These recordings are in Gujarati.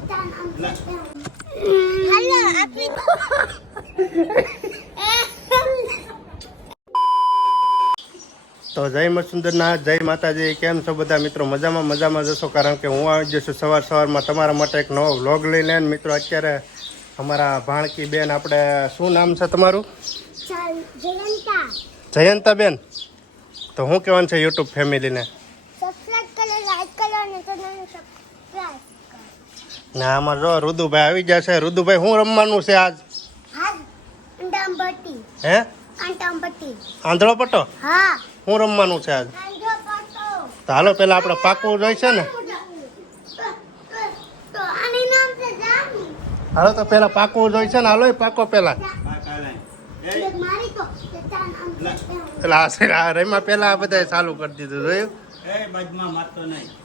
તો જય મસુંદરનાથ, જય માતાજી. કેમ છો બધા મિત્રો? મજામાં જશો, કારણ કે હું આવી જશું સવારમાં તમારા માટે એક નવો વ્લોગ લઈને. મિત્રો અત્યારે અમારા ભાણકી બેન, આપણે શું નામ છે તમારું? જયંતા બેન. તો હું કહેવાનું છે યુટ્યુબ ફેમિલીને? ના, આમાં જો રુદુભાઈ આવી ગયા છે. રુદુભાઈ, શું રમવાનું છે આજ? હે, આંધળો પટ્ટો? હા. શું રમવાનું છે આજ? તો હાલો પેલા આપણે પાકવું જોઈએ છે ને. હાલો તો પેલા પાકવું જોઈએ છે ને. હાલો પાકો પેલા. પેલા રેમાં પેલા બધા ચાલુ કરી દીધું, જોયું?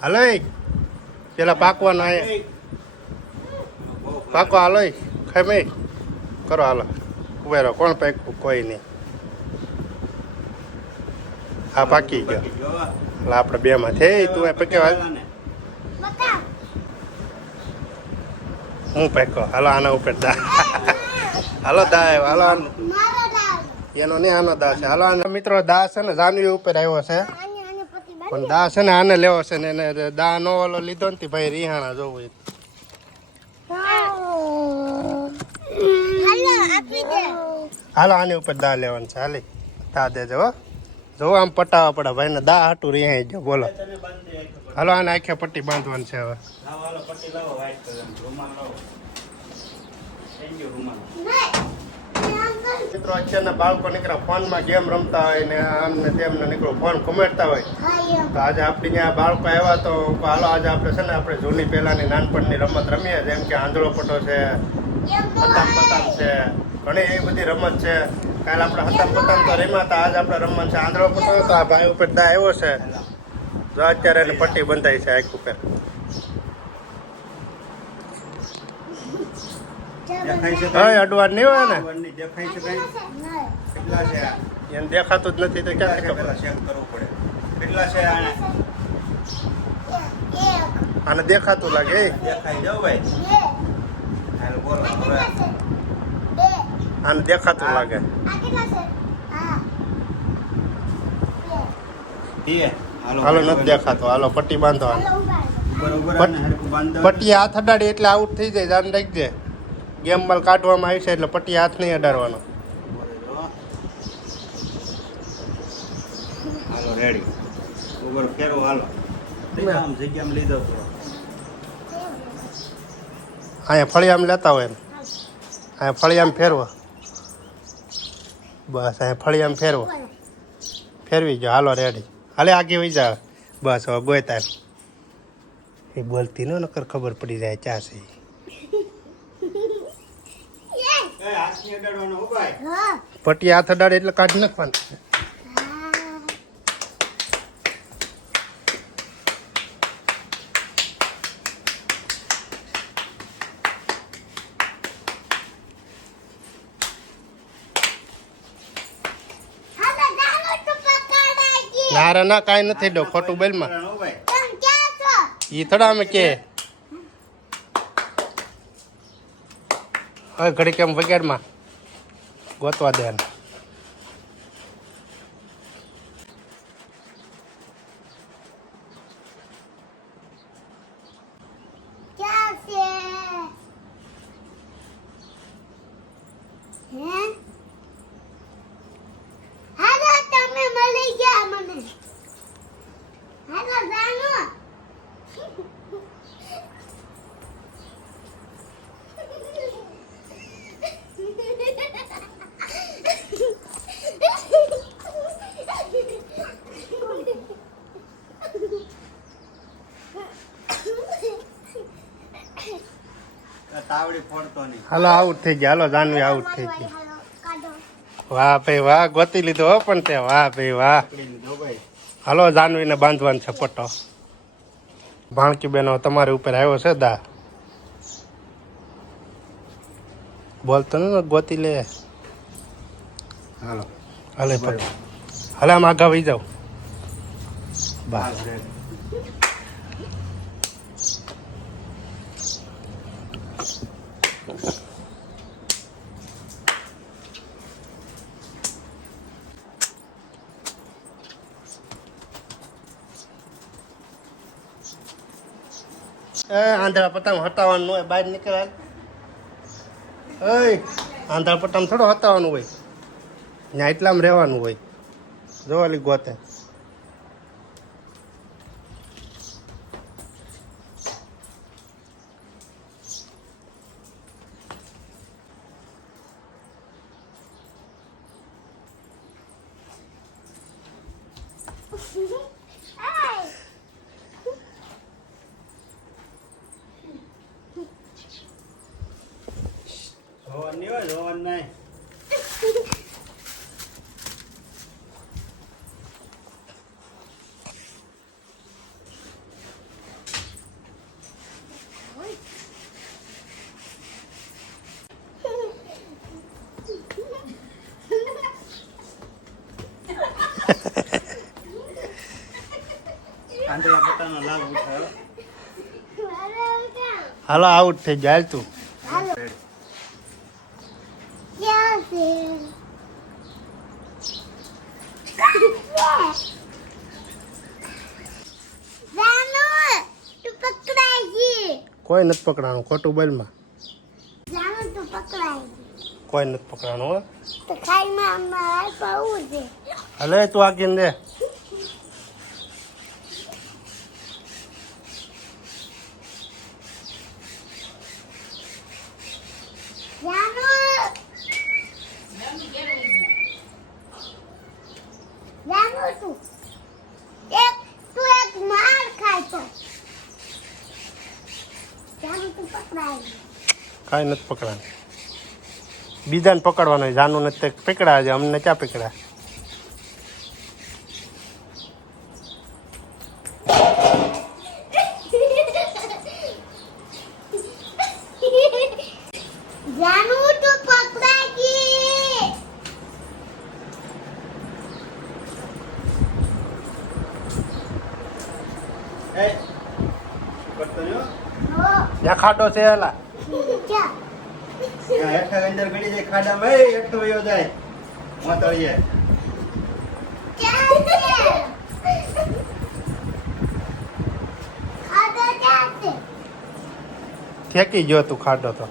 હાલો પેલા પાકવાનું આયા પાકો. હાલો ખાઈ કરો. હાલો ઉભેરો. કોણ પાક્યું? કોઈ નહીં. હા, પાકી ગયો. એટલે આપણે બે માં થઈ. તું પક્યો? હું પાક્યો. હાલો આના ઉપર દા. હાલો દા. હાલો એનો નહીં, આનો દા છે. હાલો મિત્રો, દા છે ને જાનવી ઉપર આવ્યો છે, પણ દા છે ને આને લેવો છે ને. એને દા નો ઓલો લીધો ને ભાઈ રિહાણા જોવું. હાલો આની ઉપર દા લેવાનું છે. હાલી દા દેજો હો. જો આમ પટાવા પડે ભાઈ ને. દા હાટું રિહાઈ ગયો. બોલો. હાલો આને આખે પટ્ટી બાંધવાની છે હવે. મિત્રો અત્યારના બાળકો નીકળ્યા ફોનમાં ગેમ રમતા હોય ને આમને તેમને નીકળો ફોન કમેટતા હોય. તો આજે આપણી ત્યાં બાળકો આવ્યા તો હાલો આજે આપણે છે ને આપણે જૂની પહેલાની નાનપણની રમત રમીએ, જેમ કે આંધળો પટ્ટો છે, હતામ પતામ છે, ઘણી એવી બધી રમત છે. કાલે આપણે હતામ પતામ તો રમ્યા હતા, આજે આપણે રમવાનું છે આંધળો પટ્ટો. તો આ ભાઈ ઉપર દા આવ્યો છે, જો અત્યારે એને પટ્ટી બંધાઈ છે આંખ ઉપર. અડવાડ નહીં હોય ને, એને દેખાતું જ નથી તો ક્યાં ખબર? આને દેખાતું લાગે. આને દેખાતું લાગે. હાલો નથી દેખાતો. હાલો પટ્ટી બાંધો. પટ્ટી હાથ અડાડી એટલે આઉટ થઈ જાય. જાન રાખજે. ગેમ બોલ કાઢવામાં આવી છે એટલે પટ્ટી હાથ નહીં અડાડવાનો. હાલો રેડી. ઉપર ફેરો. હાલો આમ જગ્યામાં લીધો પૂરો. અહીંયા ફળિયામાં લેતા હોય ને, અહીંયા ફળિયામાં ફેરવો. બસ અહીંયા ફળિયામાં ફેરવો. ફેરવી ગયો. હાલો રેડી. હાલે આગી વહી જાવ. બસ હવે ગોયતા. એ બોલતી ન નકર ખબર પડી જાય ચા છે. પટ્ટી હાથ અડાડે એટલે કાઢી નાખવાનું. ના રે ના, કાંઈ નથી દો ખોટું બેલમાં. ઈ થોડા અમે કે હવે ઘડી કેમ વગેરેમાં ગોતવા દે. હાલો આઉટ થઈ ગયા. હાલો જાનવી આઉટ થઈ ગઈ. વાહ ભાઈ વાહ, ગોતી લીધો હો. પણ તે વાહ ભાઈ વાહ. હાલો જાનવીને બાંધવાનું છે પટ્ટો. ભાણકી બેનો તમારી ઉપર આવ્યો છે દા. બોલતો ને ગોતી લે. હાલો હાલે પટ્ટો. હાલે આમ આગા વહી જાવ. બસ આંધળા પતંગ હટાવવાનું હોય, બહાર નીકળાય. આંધળા પતંગ થોડો હટાવવાનું હોય, ત્યાં એટલામાં રહેવાનું હોય. જોવાલી ગોતે જોવાનું નહીં હોય, જોવાનું નહીં. આંધળા પટ્ટાનો લાભ ઉઠાયો. હાલો આઉટ થઈ જાય તું. કોઈ નથી પકડાનું, ખોટું બોલમાં. કોઈ નથી પકડાનું હો. હલે તું આગીને દે. કાંઈ નથી પકડાનું. બીજાને પકડવાનું હોય, જાનું નથી પકડા છે, અમને ક્યાં પકડા. ત્યાં ખાટો છે એલા. હેઠા અંદર ગળી જાય ખાડામાં, હેઠો વયો જાય મોતળીએ. ઠેકી ગયો તું ખાડો તો.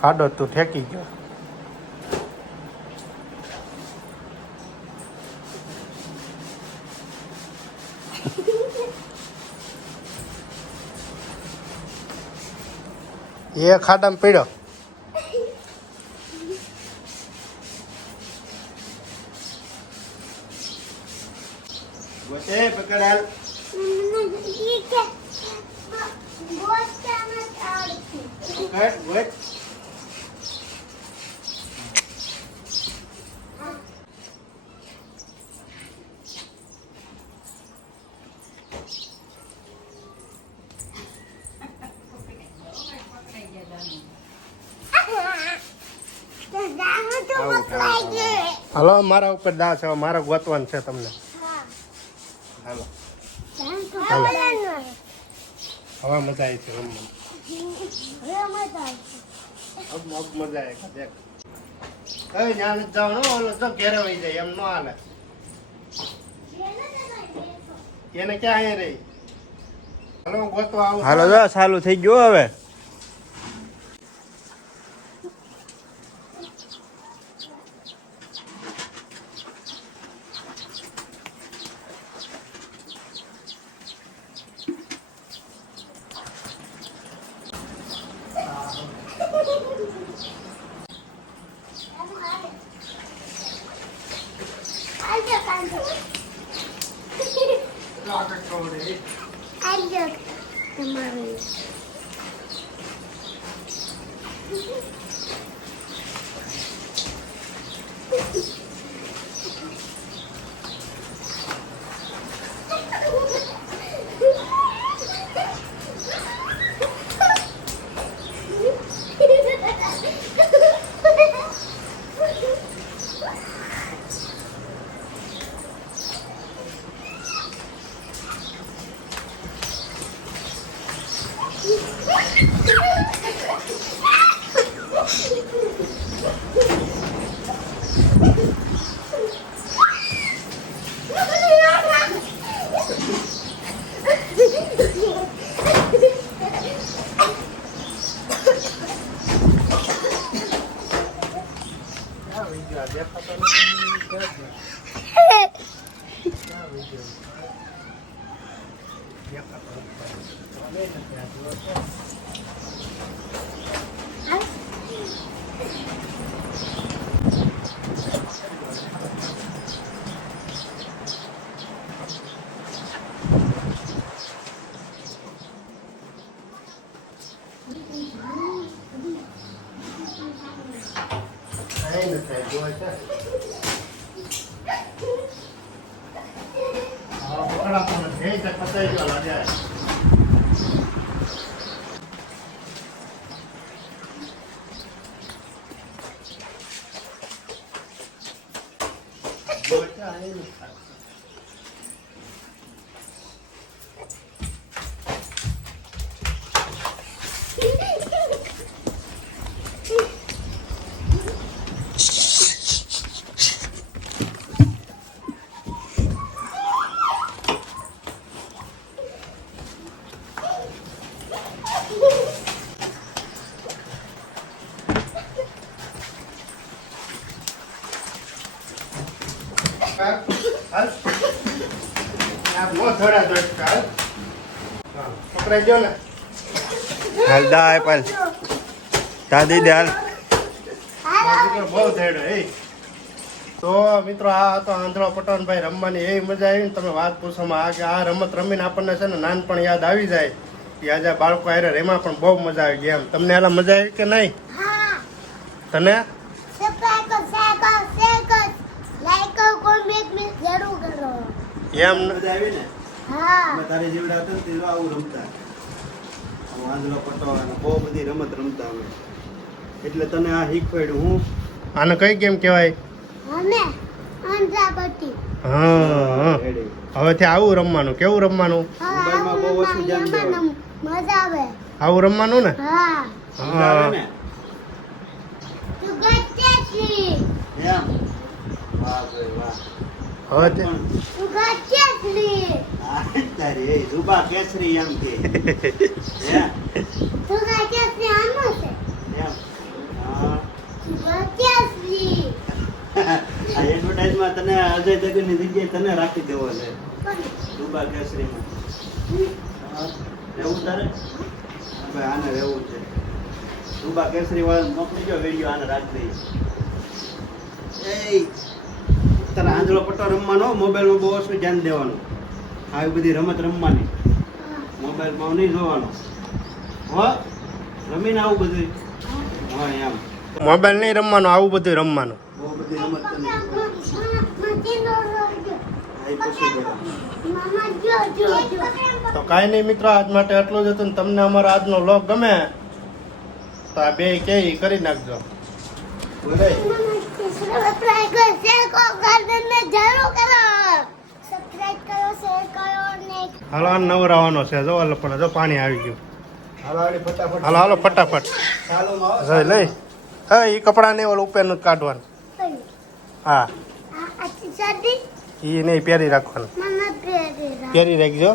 ખાડો તું ઠેકી ગયો. એ ખાડામાં પડ્યો. ગોતે પકડાલ. પકડ ગોત. હાલો મારા ઉપર દા છે, મારા ગોતવાનું છે તમને. હાલો હવે મજા આવી છે રમવાની. અબ મજા આવે દેખ. કઈ જ્ઞાન જવાનું ઓલો તો ઘેરે વહી જાય, એમ ન હાલે. એને ક્યાં અહીંયા રહી. હાલો ગોતવા આવું. હાલો જો ચાલુ થઈ ગયો હવે. કાંઈ નથી જોવે છે હા પકડા પણ છે કે પતાઈ ગયો લાગે બોચા અહીં નથી પકડાઈ ગયો ને હાલ દા એપલ દાદી દે હાલ બહુ થયેલો એ તો મિત્રો આ હતો આંધળો પટવનભાઈ રમવાની એવી મજા આવી ને તમે વાત પૂછોમાં આ કે આ રમત રમીને આપણને છે ને નાનપણ યાદ આવી જાય કે આજે આ બાળકો હારે એમાં પણ બહુ મજા આવી ગઈ એમ તમને એલા મજા આવી કે નહીં તને એમ મજા આવી ને અમે તારે જેવડા હતા ને તે આવું રમતા વાંદરો પટો અને બહુ બધી રમત રમતા અમે એટલે તને આ શીખવાડ્યું હું આને કઈ ગેમ કહેવાય હા રેડી હવેથી આવું રમવાનું કેવું રમવાનું મોબાઈલમાં બહુ ઓછું ધ્યાન દેવાનું મજા આવે આવું રમવાનું ને હા સમજ આવે ને તું ગચ્ચેસલી એમ વાહ ભાઈ વાહ હવે તે પણ તું ગચ્ચેસલી આ તારી એ જુબા કેસરી એમ કે હે તું ગચ્ચેસલી આનો છે એમ હા તું ગચ્ચેસલી આ એડવર્ટાઇઝમાં તને અજય દેવગનની જગ્યાએ તને રાખી દેવો છે જુબા કેસરીમાં હા, રહેવું તારે હવે આને રહેવું છે જુબા કેસરી વાળાને મોકલી દો વિડીયો આને રાખી દઈશ એ તારે આંધળો પટ્ટો રમવાનો મોબાઈલમાં બહુ ઓછું ધ્યાન દેવાનું આવી બધી રમત રમવાની મોબાઈલમાં નહીં જોવાનું હો રમીને આવું બધું હા એમ મોબાઈલ નહીં રમવાનું આવું બધું રમવાનું બહુ બધી રમત તને આ પછી બધા મામા જો તો કાંઈ નહીં મિત્રો આજ માટે એટલું જ હતું ને તમને અમારો આજનો વ્લોગ ગમે તો આ બે કે ઈ કરી નાખજો બોલાય સબસ્ક્રાઇબ કરો શેર કરો ગાર્ડન ને જરૂર કરો સબસ્ક્રાઇબ કરો શેર કરો ને હાલો આ નવરાવાનો છે જો ઓલો પણ જો પાણી આવી ગયું હાલો હાલી ફટાફટ હાલો હાલો ફટાફટ ચાલુમાં આવો. જઈ લઈ હા એ કપડાં નહીં ઓલું ઉપરનું જ કાઢવાનું હા આ સદી એ નહીં પહેરી રાખવાનું મને પેરી પહેરી રાખજો